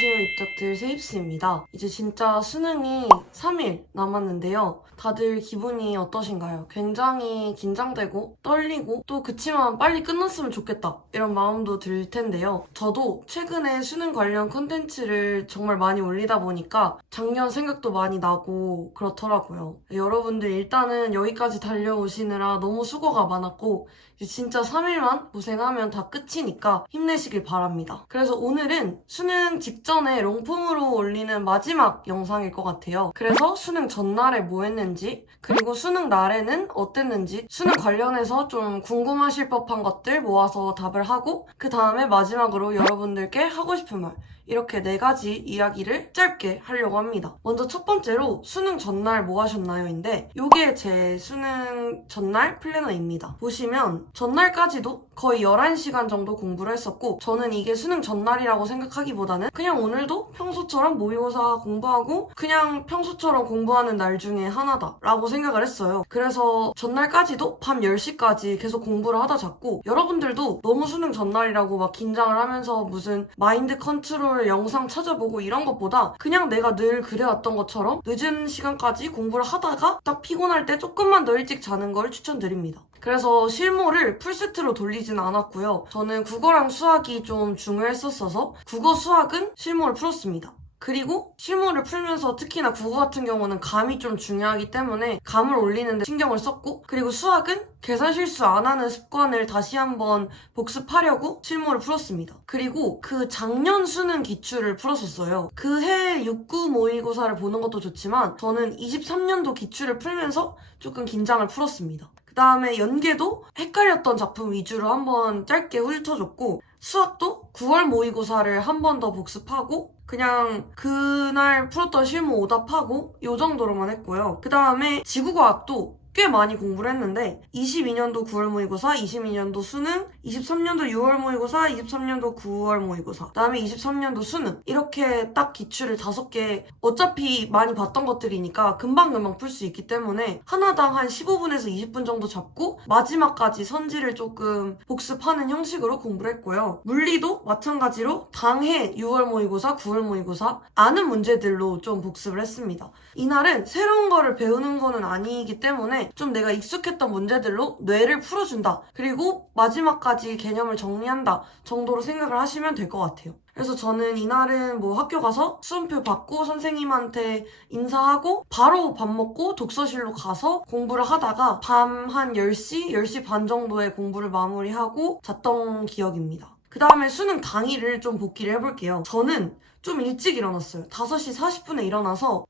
안녕하세요. 입덕들 세입스입니다. 이제 진짜 수능이 3일 남았는데요. 다들 기분이 어떠신가요? 굉장히 긴장되고 떨리고 또 그치만 빨리 끝났으면 좋겠다 이런 마음도 들 텐데요. 저도 최근에 수능 관련 콘텐츠를 정말 많이 올리다 보니까 작년 생각도 많이 나고 그렇더라고요. 여러분들 일단은 여기까지 달려오시느라 너무 수고가 많았고 진짜 3일만 고생하면 다 끝이니까 힘내시길 바랍니다. 그래서 오늘은 수능 직전에 롱폼으로 올리는 마지막 영상일 것 같아요. 그래서 수능 전날에 뭐 했는지, 그리고 수능 날에는 어땠는지, 수능 관련해서 좀 궁금하실 법한 것들 모아서 답을 하고, 그 다음에 마지막으로 여러분들께 하고 싶은 말, 이렇게 4가지 이야기를 짧게 하려고 합니다. 먼저 첫 번째로 수능 전날 뭐 하셨나요?인데 이게 제 수능 전날 플래너입니다. 보시면 전날까지도 거의 11시간 정도 공부를 했었고 저는 이게 수능 전날이라고 생각하기보다는 그냥 오늘도 평소처럼 모의고사 공부하고 그냥 평소처럼 공부하는 날 중에 하나다 라고 생각을 했어요. 그래서 전날까지도 밤 10시까지 계속 공부를 하다 잤고 여러분들도 너무 수능 전날이라고 막 긴장을 하면서 무슨 마인드 컨트롤 영상 찾아보고 이런 것보다 그냥 내가 늘 그래왔던 것처럼 늦은 시간까지 공부를 하다가 딱 피곤할 때 조금만 더 일찍 자는 걸 추천드립니다. 그래서 실무를 풀세트로 돌리진 않았고요. 저는 국어랑 수학이 좀 중요했었어서 국어, 수학은 실무를 풀었습니다. 그리고 실무를 풀면서 특히나 국어 같은 경우는 감이 좀 중요하기 때문에 감을 올리는데 신경을 썼고 그리고 수학은 계산 실수 안 하는 습관을 다시 한번 복습하려고 실무를 풀었습니다. 그리고 그 작년 수능 기출을 풀었었어요. 그 해 6구 모의고사를 보는 것도 좋지만 저는 23년도 기출을 풀면서 조금 긴장을 풀었습니다. 그 다음에 연계도 헷갈렸던 작품 위주로 한번 짧게 훑어줬고 수학도 9월 모의고사를 한 번 더 복습하고 그냥 그날 풀었던 실무 오답하고 요 정도로만 했고요. 그 다음에 지구과학도 꽤 많이 공부를 했는데 22년도 9월 모의고사, 22년도 수능, 23년도 6월 모의고사, 23년도 9월 모의고사, 그 다음에 23년도 수능 이렇게 딱 기출을 5개 어차피 많이 봤던 것들이니까 금방금방 풀 수 있기 때문에 하나당 한 15분에서 20분 정도 잡고 마지막까지 선지를 조금 복습하는 형식으로 공부를 했고요. 물리도 마찬가지로 당해 6월 모의고사, 9월 모의고사 아는 문제들로 좀 복습을 했습니다. 이날은 새로운 거를 배우는 거는 아니기 때문에 좀 내가 익숙했던 문제들로 뇌를 풀어준다. 그리고 마지막까지 개념을 정리한다 정도로 생각을 하시면 될 것 같아요. 그래서 저는 이날은 뭐 학교 가서 수험표 받고 선생님한테 인사하고 바로 밥 먹고 독서실로 가서 공부를 하다가 밤 한 10시, 10시 반 정도에 공부를 마무리하고 잤던 기억입니다. 그 다음에 수능 당일을 좀 복기를 해볼게요. 저는 좀 일찍 일어났어요. 5시 40분에 일어나서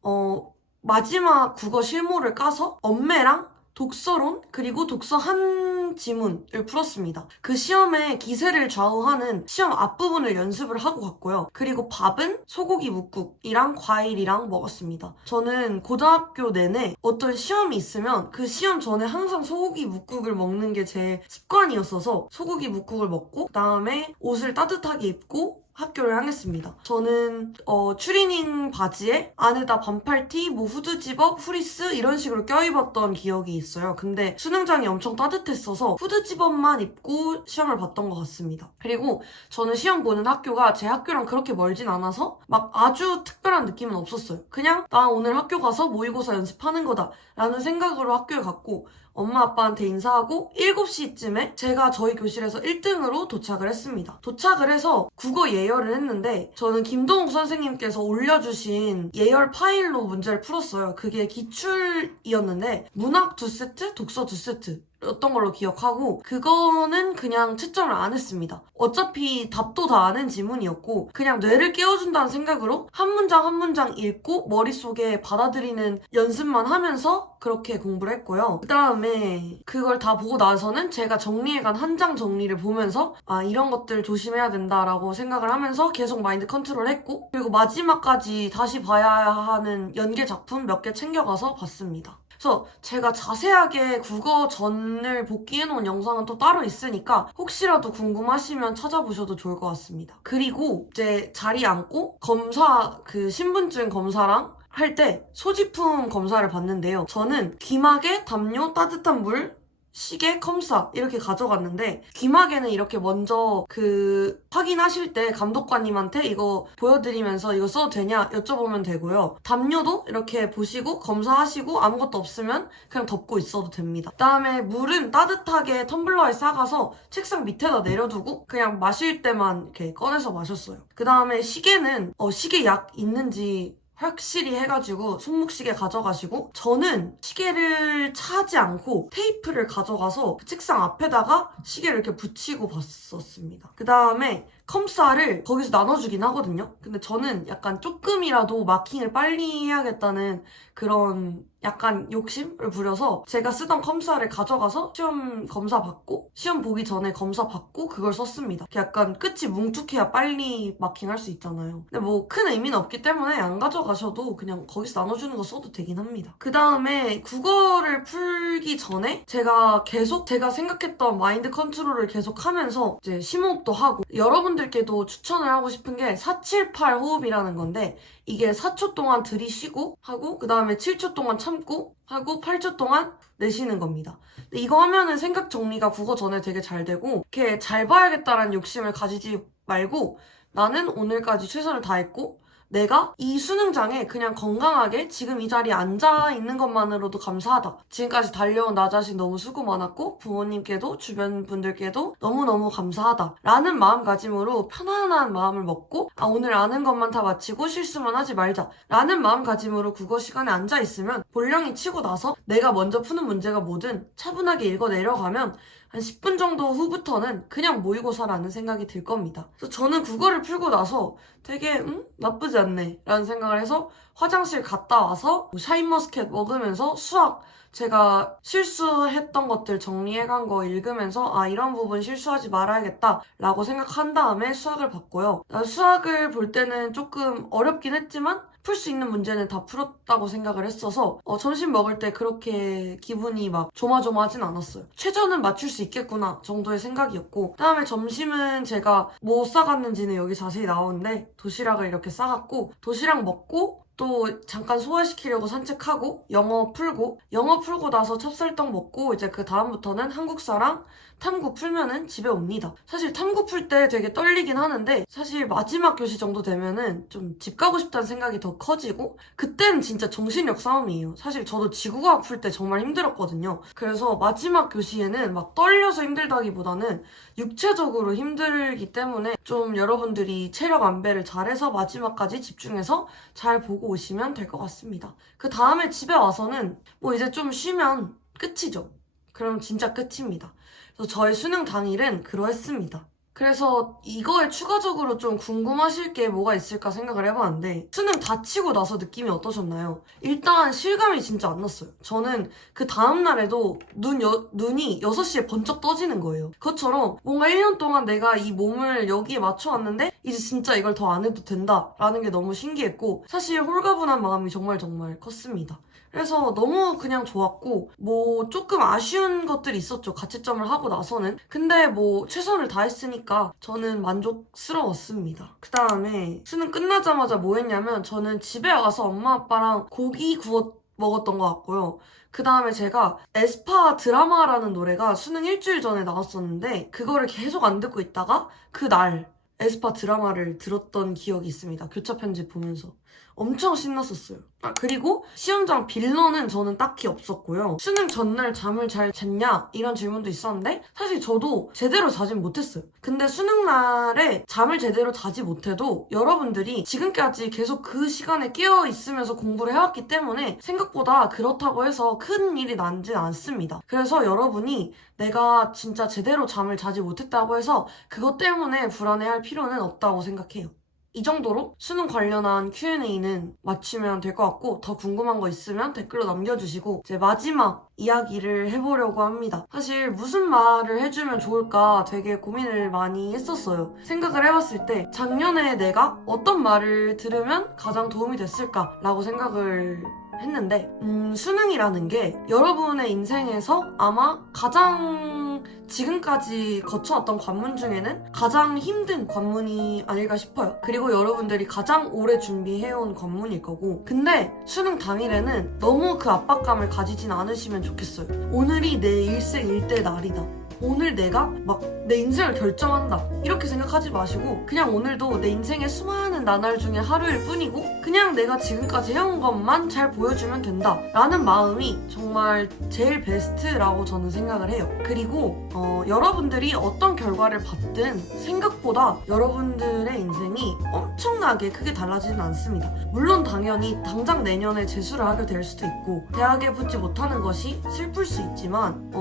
마지막 국어 실무를 까서 엄매랑 독서론 그리고 독서 한 지문을 풀었습니다. 그 시험의 기세를 좌우하는 시험 앞부분을 연습을 하고 갔고요. 그리고 밥은 소고기 뭇국이랑 과일이랑 먹었습니다. 저는 고등학교 내내 어떤 시험이 있으면 그 시험 전에 항상 소고기 뭇국을 먹는 게 제 습관이었어서 소고기 뭇국을 먹고 그다음에 옷을 따뜻하게 입고 학교를 향했습니다. 저는 추리닝 바지에 안에다 반팔티, 뭐 후드 집업, 후리스 이런 식으로 껴입었던 기억이 있어요. 근데 수능장이 엄청 따뜻했어서 후드 집업만 입고 시험을 봤던 것 같습니다. 그리고 저는 시험 보는 학교가 제 학교랑 그렇게 멀진 않아서 막 아주 특별한 느낌은 없었어요. 그냥 나 오늘 학교 가서 모의고사 연습하는 거다 라는 생각으로 학교에 갔고 엄마 아빠한테 인사하고 7시쯤에 제가 저희 교실에서 1등으로 도착을 했습니다. 도착을 해서 국어 예열을 했는데 저는 김동욱 선생님께서 올려주신 예열 파일로 문제를 풀었어요. 그게 기출이었는데 문학 2세트, 독서 2세트 였던 걸로 기억하고 그거는 그냥 채점을 안 했습니다. 어차피 답도 다 아는 지문이었고 그냥 뇌를 깨워준다는 생각으로 한 문장 한 문장 읽고 머릿속에 받아들이는 연습만 하면서 그렇게 공부를 했고요. 그 다음에 그걸 다 보고 나서는 제가 정리해간 한 장 정리를 보면서 아 이런 것들 조심해야 된다라고 생각을 하면서 계속 마인드 컨트롤 했고 그리고 마지막까지 다시 봐야 하는 연계 작품 몇 개 챙겨가서 봤습니다. 그래서 제가 자세하게 국어 전을 복기해놓은 영상은 또 따로 있으니까 혹시라도 궁금하시면 찾아보셔도 좋을 것 같습니다. 그리고 이제 자리에 앉고 검사 신분증 검사랑 할 때 소지품 검사를 받는데요. 저는 귀마개, 담요, 따뜻한 물, 시계, 컴사 이렇게 가져갔는데 귀마개는 이렇게 먼저 그 확인하실 때 감독관님한테 이거 보여드리면서 이거 써도 되냐 여쭤보면 되고요. 담요도 이렇게 보시고 검사하시고 아무것도 없으면 그냥 덮고 있어도 됩니다. 그다음에 물은 따뜻하게 텀블러에 싸가서 책상 밑에다 내려두고 그냥 마실 때만 이렇게 꺼내서 마셨어요. 그다음에 시계는 시계 약 있는지 확실히 해가지고 손목시계 가져가시고, 저는 시계를 차지 않고 테이프를 가져가서 책상 앞에다가 시계를 이렇게 붙이고 봤었습니다. 그 다음에 컴사를 거기서 나눠주긴 하거든요. 근데 저는 약간 조금이라도 마킹을 빨리 해야겠다는 그런 약간 욕심을 부려서 제가 쓰던 컴사를 가져가서 시험 검사 받고 시험 보기 전에 검사 받고 그걸 썼습니다. 약간 끝이 뭉툭해야 빨리 마킹할 수 있잖아요. 근데 뭐 큰 의미는 없기 때문에 안 가져가셔도 그냥 거기서 나눠주는 거 써도 되긴 합니다. 그 다음에 국어를 풀기 전에 제가 계속 제가 생각했던 마인드 컨트롤을 계속 하면서 이제 심호흡도 하고, 여러분들께도 추천을 하고 싶은 게 478 호흡이라는 건데, 이게 4초 동안 들이쉬고 하고 그 다음에 7초 동안 참고 하고 8초 동안 내쉬는 겁니다. 근데 이거 하면은 생각 정리가 국어 전에 되게 잘 되고, 이렇게 잘 봐야겠다라는 욕심을 가지지 말고 나는 오늘까지 최선을 다했고 내가 이 수능장에 그냥 건강하게 지금 이 자리에 앉아있는 것만으로도 감사하다. 지금까지 달려온 나 자신 너무 수고 많았고 부모님께도 주변 분들께도 너무너무 감사하다 라는 마음가짐으로 편안한 마음을 먹고, 오늘 아는 것만 다 마치고 실수만 하지 말자 라는 마음가짐으로 국어 시간에 앉아있으면 본령이 치고 나서 내가 먼저 푸는 문제가 뭐든 차분하게 읽어 내려가면 한 10분 정도 후부터는 그냥 모의고사라는 생각이 들 겁니다. 그래서 저는 국어를 풀고 나서 되게 나쁘지 않네 라는 생각을 해서 화장실 갔다 와서 샤인머스켓 먹으면서 수학 제가 실수했던 것들 정리해간 거 읽으면서 이런 부분 실수하지 말아야겠다 라고 생각한 다음에 수학을 봤고요. 수학을 볼 때는 조금 어렵긴 했지만 풀 수 있는 문제는 다 풀었다고 생각을 했어서 점심 먹을 때 그렇게 기분이 막 조마조마하진 않았어요. 최저는 맞출 수 있겠구나 정도의 생각이었고, 그다음에 점심은 제가 뭐 싸갔는지는 여기 자세히 나오는데 도시락을 이렇게 싸갔고, 도시락 먹고 또 잠깐 소화시키려고 산책하고 영어 풀고 나서 찹쌀떡 먹고 이제 그 다음부터는 한국사랑 탐구 풀면은 집에 옵니다. 사실 탐구 풀 때 되게 떨리긴 하는데 사실 마지막 교시 정도 되면은 좀 집 가고 싶다는 생각이 더 커지고, 그때는 진짜 정신력 싸움이에요. 사실 저도 지구과학 풀 때 정말 힘들었거든요. 그래서 마지막 교시에는 막 떨려서 힘들다기보다는 육체적으로 힘들기 때문에 좀 여러분들이 체력 안배를 잘해서 마지막까지 집중해서 잘 보고 오시면 될 것 같습니다. 그 다음에 집에 와서는 뭐 이제 좀 쉬면 끝이죠. 그럼 진짜 끝입니다. 그래서 저의 수능 당일은 그러했습니다. 그래서 이거에 추가적으로 좀 궁금하실 게 뭐가 있을까 생각을 해봤는데, 수능 다 치고 나서 느낌이 어떠셨나요? 일단 실감이 진짜 안 났어요. 저는 그 다음날에도 눈이 6시에 번쩍 떠지는 거예요. 그것처럼 뭔가 1년 동안 내가 이 몸을 여기에 맞춰왔는데 이제 진짜 이걸 더 안 해도 된다라는 게 너무 신기했고, 사실 홀가분한 마음이 정말 컸습니다. 그래서 너무 그냥 좋았고, 뭐 조금 아쉬운 것들이 있었죠. 가채점을 하고 나서는. 근데 뭐 최선을 다했으니까 저는 만족스러웠습니다. 그 다음에 수능 끝나자마자 뭐 했냐면, 저는 집에 와서 엄마 아빠랑 고기 구워 먹었던 것 같고요. 그 다음에 제가 에스파 드라마라는 노래가 수능 일주일 전에 나왔었는데 그거를 계속 안 듣고 있다가 그날 에스파 드라마를 들었던 기억이 있습니다. 교차 편집 보면서. 엄청 신났었어요. 그리고 시험장 빌런은 저는 딱히 없었고요. 수능 전날 잠을 잘 잤냐? 이런 질문도 있었는데 사실 저도 제대로 자진 못했어요. 근데 수능 날에 잠을 제대로 자지 못해도 여러분들이 지금까지 계속 그 시간에 깨어 있으면서 공부를 해왔기 때문에 생각보다 그렇다고 해서 큰 일이 나진 않습니다. 그래서 여러분이 내가 진짜 제대로 잠을 자지 못했다고 해서 그것 때문에 불안해할 필요는 없다고 생각해요. 이 정도로 수능 관련한 Q&A는 마치면 될 것 같고, 더 궁금한 거 있으면 댓글로 남겨주시고 이제 마지막 이야기를 해보려고 합니다. 사실 무슨 말을 해주면 좋을까 되게 고민을 많이 했었어요. 생각을 해봤을 때 작년에 내가 어떤 말을 들으면 가장 도움이 됐을까라고 생각을 했는데 수능이라는 게 여러분의 인생에서 아마 가장 지금까지 거쳐왔던 관문 중에는 가장 힘든 관문이 아닐까 싶어요. 그리고 여러분들이 가장 오래 준비해온 관문일 거고, 근데 수능 당일에는 너무 그 압박감을 가지진 않으시면 좋겠어요. 오늘이 내 일생일대 날이다. 오늘 내가 막 내 인생을 결정한다 이렇게 생각하지 마시고, 그냥 오늘도 내 인생의 수많은 나날 중에 하루일 뿐이고 그냥 내가 지금까지 해온 것만 잘 보여주면 된다 라는 마음이 정말 제일 베스트라고 저는 생각을 해요. 그리고 여러분들이 어떤 결과를 받든 생각보다 여러분들의 인생이 엄청나게 크게 달라지진 않습니다. 물론 당연히 당장 내년에 재수를 하게 될 수도 있고 대학에 붙지 못하는 것이 슬플 수 있지만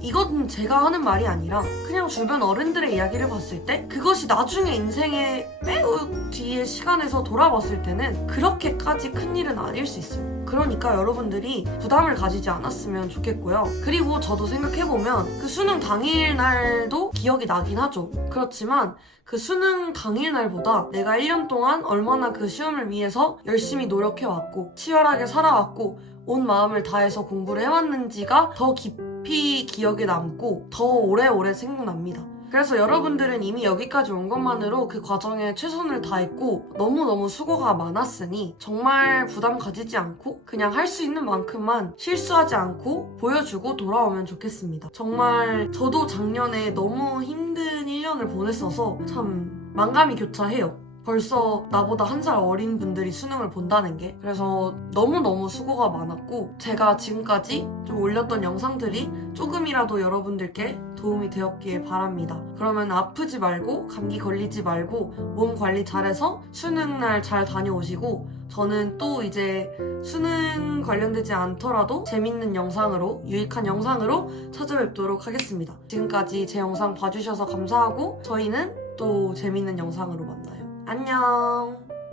이건 제가 하는 말이 아니라 그냥 주변 어른들의 이야기를 봤을 때 그것이 나중에 인생의 매우 뒤의 시간에서 돌아봤을 때는 그렇게까지 큰일은 아닐 수 있어요. 그러니까 여러분들이 부담을 가지지 않았으면 좋겠고요. 그리고 저도 생각해보면 그 수능 당일날도 기억이 나긴 하죠. 그렇지만 그 수능 당일날보다 내가 1년 동안 얼마나 그 시험을 위해서 열심히 노력해왔고 치열하게 살아왔고 온 마음을 다해서 공부를 해왔는지가 더 깊이 기억에 남고 더 오래오래 생각납니다. 그래서 여러분들은 이미 여기까지 온 것만으로 그 과정에 최선을 다했고 너무너무 수고가 많았으니 정말 부담 가지지 않고 그냥 할 수 있는 만큼만 실수하지 않고 보여주고 돌아오면 좋겠습니다. 정말 저도 작년에 너무 힘든 1년을 보냈어서 참 만감이 교차해요. 벌써 나보다 한 살 어린 분들이 수능을 본다는 게. 그래서 너무너무 수고가 많았고 제가 지금까지 좀 올렸던 영상들이 조금이라도 여러분들께 도움이 되었길 바랍니다. 그러면 아프지 말고 감기 걸리지 말고 몸 관리 잘해서 수능날 잘 다녀오시고 저는 또 이제 수능 관련되지 않더라도 재밌는 영상으로 유익한 영상으로 찾아뵙도록 하겠습니다. 지금까지 제 영상 봐주셔서 감사하고 저희는 또 재밌는 영상으로 만나요. 안녕.